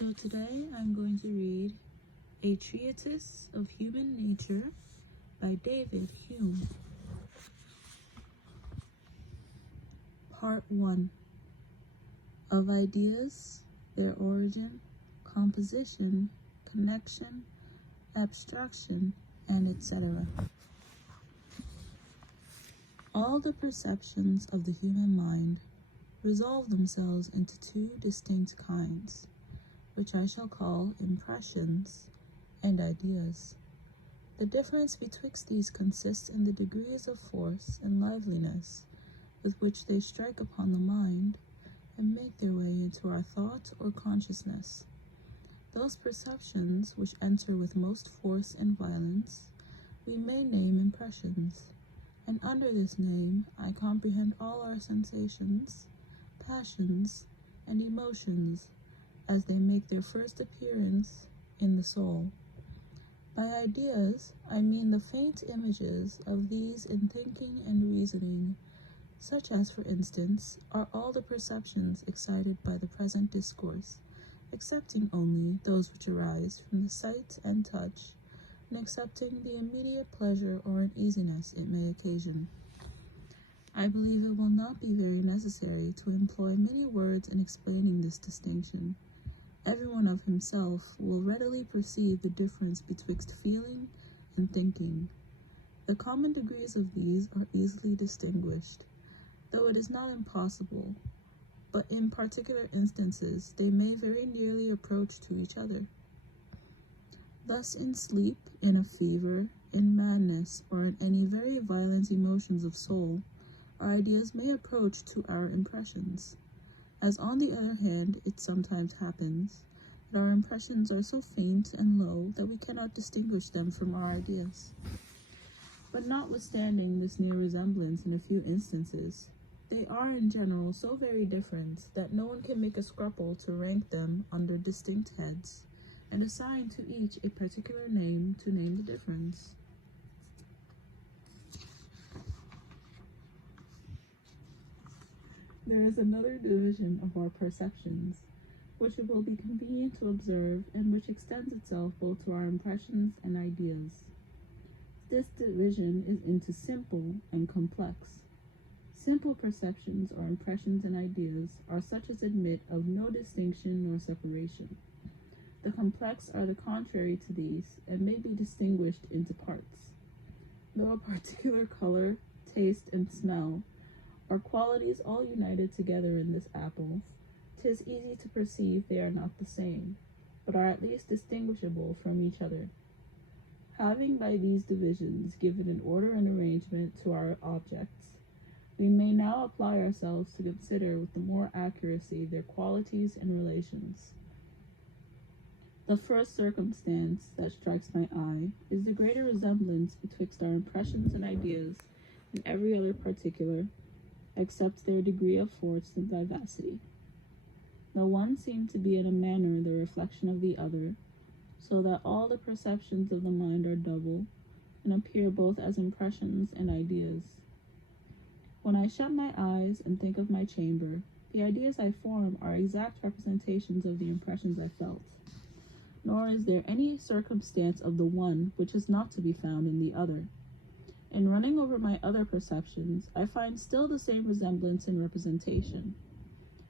So today I'm going to read a treatise of human nature by David Hume. Part 1. Of ideas, their origin, composition, connection, abstraction, and etc. All the perceptions of the human mind resolve themselves into two distinct kinds, which I shall call impressions and ideas. The difference betwixt these consists in the degrees of force and liveliness with which they strike upon the mind and make their way into our thought or consciousness. Those perceptions which enter with most force and violence we may name impressions, and under this name I comprehend all our sensations, passions, and emotions as they make their first appearance in the soul. By ideas, I mean the faint images of these in thinking and reasoning, such as, for instance, are all the perceptions excited by the present discourse, excepting only those which arise from the sight and touch, and excepting the immediate pleasure or uneasiness it may occasion. I believe it will not be very necessary to employ many words in explaining this distinction. Everyone of himself will readily perceive the difference betwixt feeling and thinking. The common degrees of these are easily distinguished, though it is not impossible, but in particular instances they may very nearly approach to each other. Thus in sleep, in a fever, in madness, or in any very violent emotions of soul, our ideas may approach to our impressions. As on the other hand, it sometimes happens that our impressions are so faint and low that we cannot distinguish them from our ideas. But notwithstanding this near resemblance in a few instances, they are in general so very different that no one can make a scruple to rank them under distinct heads, and assign to each a particular name to name the difference. There is another division of our perceptions, which it will be convenient to observe, and which extends itself both to our impressions and ideas. This division is into simple and complex. Simple perceptions or impressions and ideas are such as admit of no distinction nor separation. The complex are the contrary to these, and may be distinguished into parts. Though a particular color, taste, and smell are qualities all united together in this apple, 'tis easy to perceive they are not the same, but are at least distinguishable from each other. Having by these divisions given an order and arrangement to our objects, we may now apply ourselves to consider with the more accuracy their qualities and relations. The first circumstance that strikes my eye is the greater resemblance betwixt our impressions and ideas in every other particular, except their degree of force and vivacity. The one seemed to be in a manner the reflection of the other, so that all the perceptions of the mind are double, and appear both as impressions and ideas. When I shut my eyes and think of my chamber, the ideas I form are exact representations of the impressions I felt, nor is there any circumstance of the one which is not to be found in the other. In running over my other perceptions, I find still the same resemblance in representation.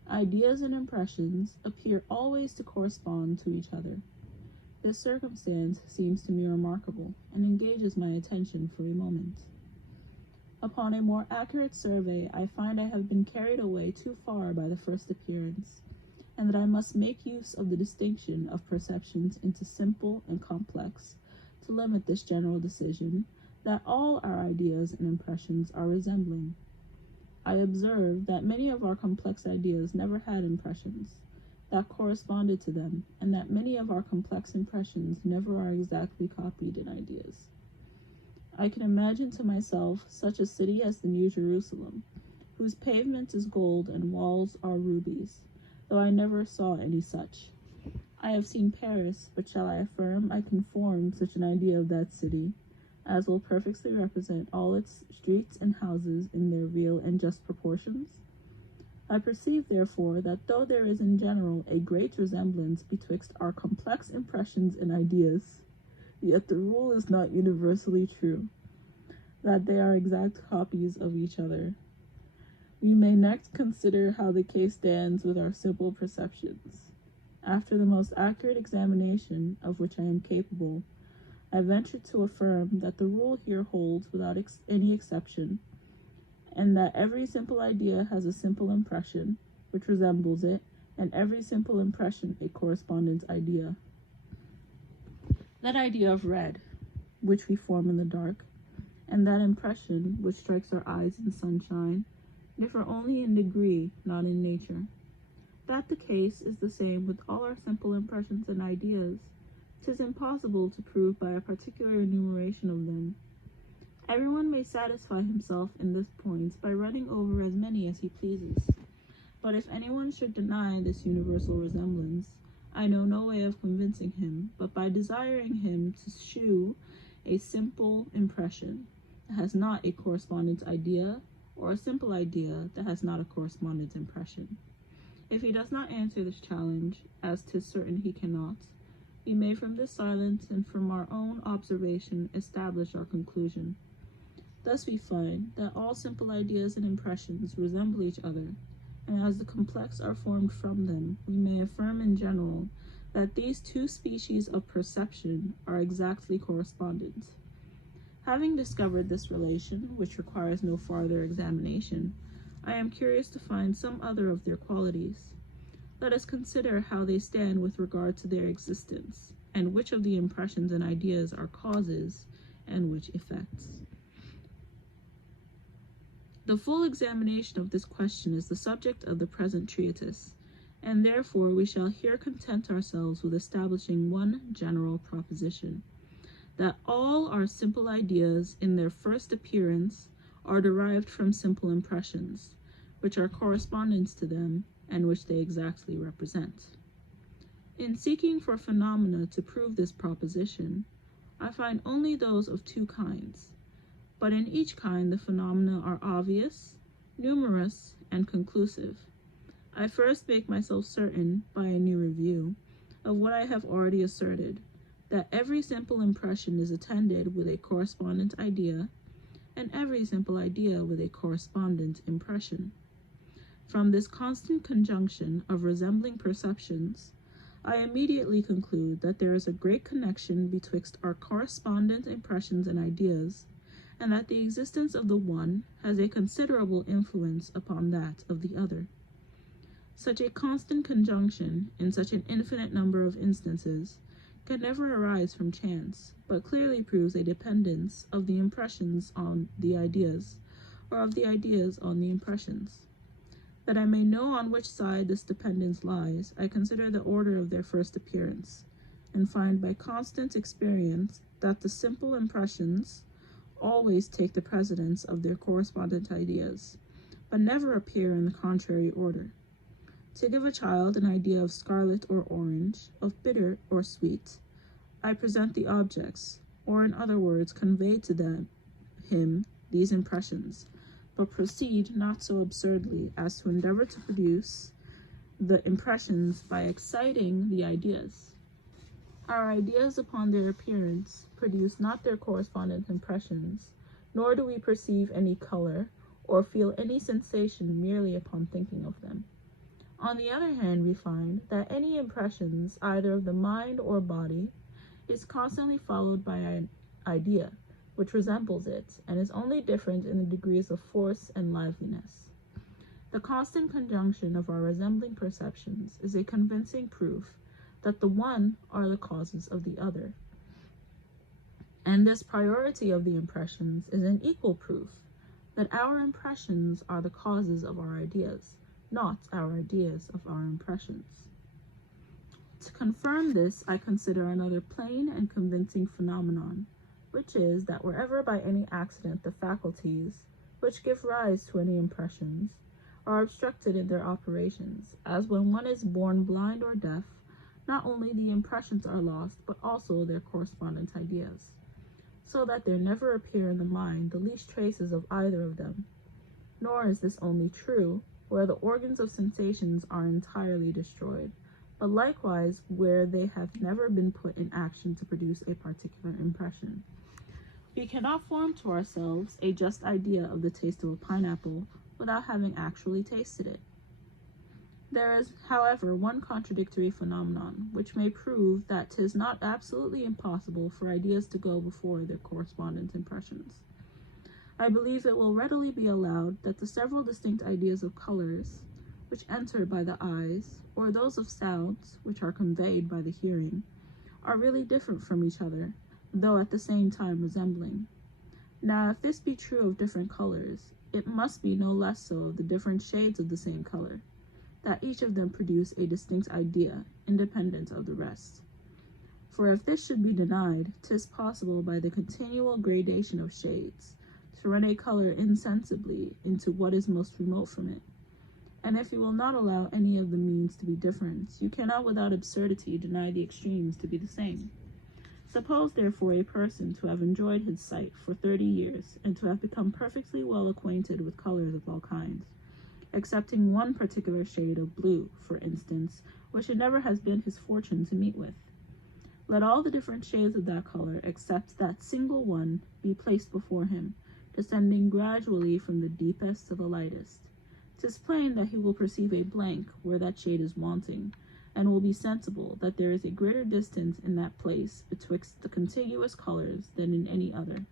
Ideas and impressions appear always to correspond to each other. This circumstance seems to me remarkable, and engages my attention for a moment. Upon a more accurate survey, I find I have been carried away too far by the first appearance, and that I must make use of the distinction of perceptions into simple and complex, to limit this general decision, that all our ideas and impressions are resembling. I observe that many of our complex ideas never had impressions that corresponded to them, and that many of our complex impressions never are exactly copied in ideas. I can imagine to myself such a city as the New Jerusalem, whose pavement is gold and walls are rubies, though I never saw any such. I have seen Paris, but shall I affirm I can form such an idea of that city as will perfectly represent all its streets and houses in their real and just proportions? I perceive, therefore, that though there is in general a great resemblance betwixt our complex impressions and ideas, yet the rule is not universally true, that they are exact copies of each other. We may next consider how the case stands with our simple perceptions. After the most accurate examination of which I am capable, I venture to affirm that the rule here holds without any exception, and that every simple idea has a simple impression, which resembles it, and every simple impression a correspondent idea. That idea of red, which we form in the dark, and that impression which strikes our eyes in sunshine, differ only in degree, not in nature. That the case is the same with all our simple impressions and ideas, 'tis impossible to prove by a particular enumeration of them. Everyone may satisfy himself in this point by running over as many as he pleases. But if anyone should deny this universal resemblance, I know no way of convincing him, but by desiring him to shew a simple impression that has not a correspondent idea, or a simple idea that has not a correspondent impression. If he does not answer this challenge, as 'tis certain he cannot, we may from this silence and from our own observation establish our conclusion. Thus we find that all simple ideas and impressions resemble each other, and as the complex are formed from them, we may affirm in general that these two species of perception are exactly correspondent. Having discovered this relation, which requires no farther examination, I am curious to find some other of their qualities. Let us consider how they stand with regard to their existence, and which of the impressions and ideas are causes, and which effects. The full examination of this question is the subject of the present treatise, and therefore we shall here content ourselves with establishing one general proposition, that all our simple ideas in their first appearance are derived from simple impressions, which are correspondents to them, and which they exactly represent. In seeking for phenomena to prove this proposition, I find only those of two kinds, but in each kind the phenomena are obvious, numerous, and conclusive. I first make myself certain, by a new review, of what I have already asserted, that every simple impression is attended with a correspondent idea, and every simple idea with a correspondent impression. From this constant conjunction of resembling perceptions, I immediately conclude that there is a great connection betwixt our correspondent impressions and ideas, and that the existence of the one has a considerable influence upon that of the other. Such a constant conjunction, in such an infinite number of instances, can never arise from chance, but clearly proves a dependence of the impressions on the ideas, or of the ideas on the impressions. That I may know on which side this dependence lies, I consider the order of their first appearance, and find by constant experience that the simple impressions always take the precedence of their correspondent ideas, but never appear in the contrary order. To give a child an idea of scarlet or orange, of bitter or sweet, I present the objects, or in other words, convey to him these impressions, but proceed not so absurdly as to endeavor to produce the impressions by exciting the ideas. Our ideas upon their appearance produce not their correspondent impressions, nor do we perceive any color or feel any sensation merely upon thinking of them. On the other hand, we find that any impressions, either of the mind or body, is constantly followed by an idea, which resembles it, and is only different in the degrees of force and liveliness. The constant conjunction of our resembling perceptions is a convincing proof that the one are the causes of the other. And this priority of the impressions is an equal proof that our impressions are the causes of our ideas, not our ideas of our impressions. To confirm this, I consider another plain and convincing phenomenon, which is that wherever by any accident the faculties, which give rise to any impressions, are obstructed in their operations, as when one is born blind or deaf, not only the impressions are lost, but also their correspondent ideas, so that there never appear in the mind the least traces of either of them. Nor is this only true, where the organs of sensations are entirely destroyed, but likewise where they have never been put in action to produce a particular impression. We cannot form to ourselves a just idea of the taste of a pineapple without having actually tasted it. There is, however, one contradictory phenomenon, which may prove that 'tis not absolutely impossible for ideas to go before their correspondent impressions. I believe it will readily be allowed that the several distinct ideas of colors, which enter by the eyes, or those of sounds, which are conveyed by the hearing, are really different from each other, though at the same time resembling. Now, if this be true of different colors, it must be no less so of the different shades of the same color, that each of them produce a distinct idea, independent of the rest. For if this should be denied, 'tis possible by the continual gradation of shades, to run a color insensibly into what is most remote from it. And if you will not allow any of the means to be different, you cannot without absurdity deny the extremes to be the same. Suppose, therefore, a person to have enjoyed his sight for 30 years, and to have become perfectly well acquainted with colors of all kinds, excepting one particular shade of blue, for instance, which it never has been his fortune to meet with. Let all the different shades of that color, except that single one, be placed before him, descending gradually from the deepest to the lightest. 'Tis plain that he will perceive a blank where that shade is wanting, and will be sensible that there is a greater distance in that place betwixt the contiguous colors than in any other.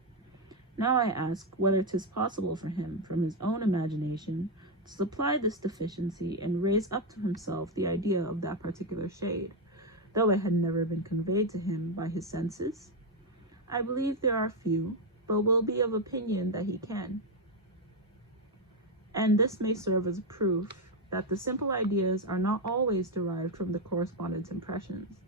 Now I ask whether 'tis possible for him, from his own imagination, to supply this deficiency and raise up to himself the idea of that particular shade, though it had never been conveyed to him by his senses? I believe there are few, but will be of opinion that he can. And this may serve as a proof that the simple ideas are not always derived from the correspondent impressions,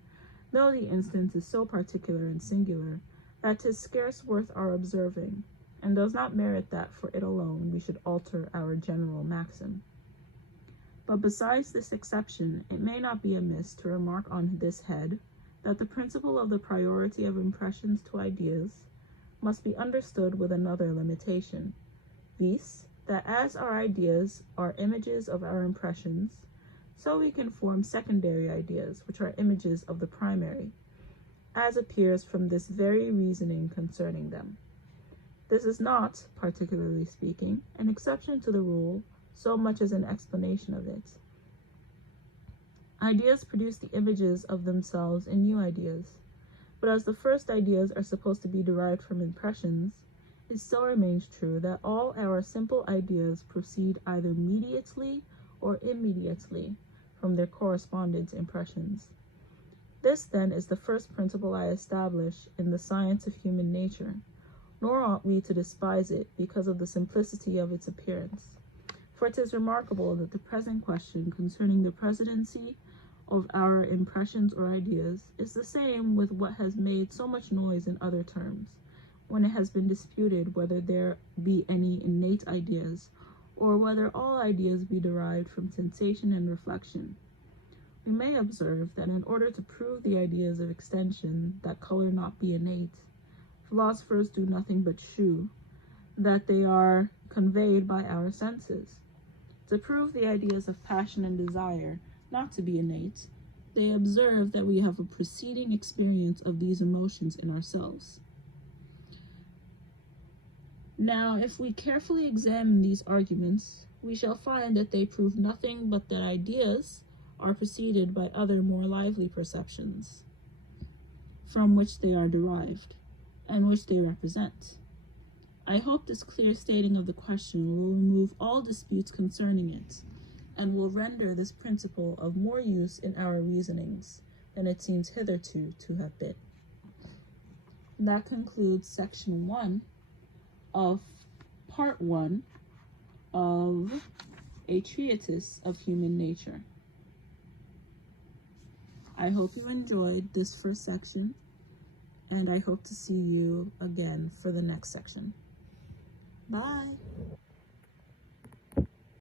though the instance is so particular and singular that 'tis scarce worth our observing, and does not merit that for it alone we should alter our general maxim. But besides this exception, it may not be amiss to remark on this head that the principle of the priority of impressions to ideas must be understood with another limitation, viz., that as our ideas are images of our impressions, so we can form secondary ideas which are images of the primary, as appears from this very reasoning concerning them. This is not, particularly speaking, an exception to the rule so much as an explanation of it. Ideas produce the images of themselves in new ideas, but as the first ideas are supposed to be derived from impressions, it still remains true that all our simple ideas proceed either mediately or immediately from their correspondent impressions. This, then, is the first principle I establish in the science of human nature, nor ought we to despise it because of the simplicity of its appearance. For it is remarkable that the present question concerning the precedency of our impressions or ideas is the same with what has made so much noise in other terms, when it has been disputed whether there be any innate ideas, or whether all ideas be derived from sensation and reflection. We may observe that in order to prove the ideas of extension that color not be innate, philosophers do nothing but shew that they are conveyed by our senses. To prove the ideas of passion and desire not to be innate, they observe that we have a preceding experience of these emotions in ourselves. Now, if we carefully examine these arguments, we shall find that they prove nothing but that ideas are preceded by other more lively perceptions, from which they are derived, and which they represent. I hope this clear stating of the question will remove all disputes concerning it, and will render this principle of more use in our reasonings than it seems hitherto to have been. That concludes section 1 of part 1 of a treatise of human nature. I hope you enjoyed this first section, and I hope to see you again for the next section. Bye!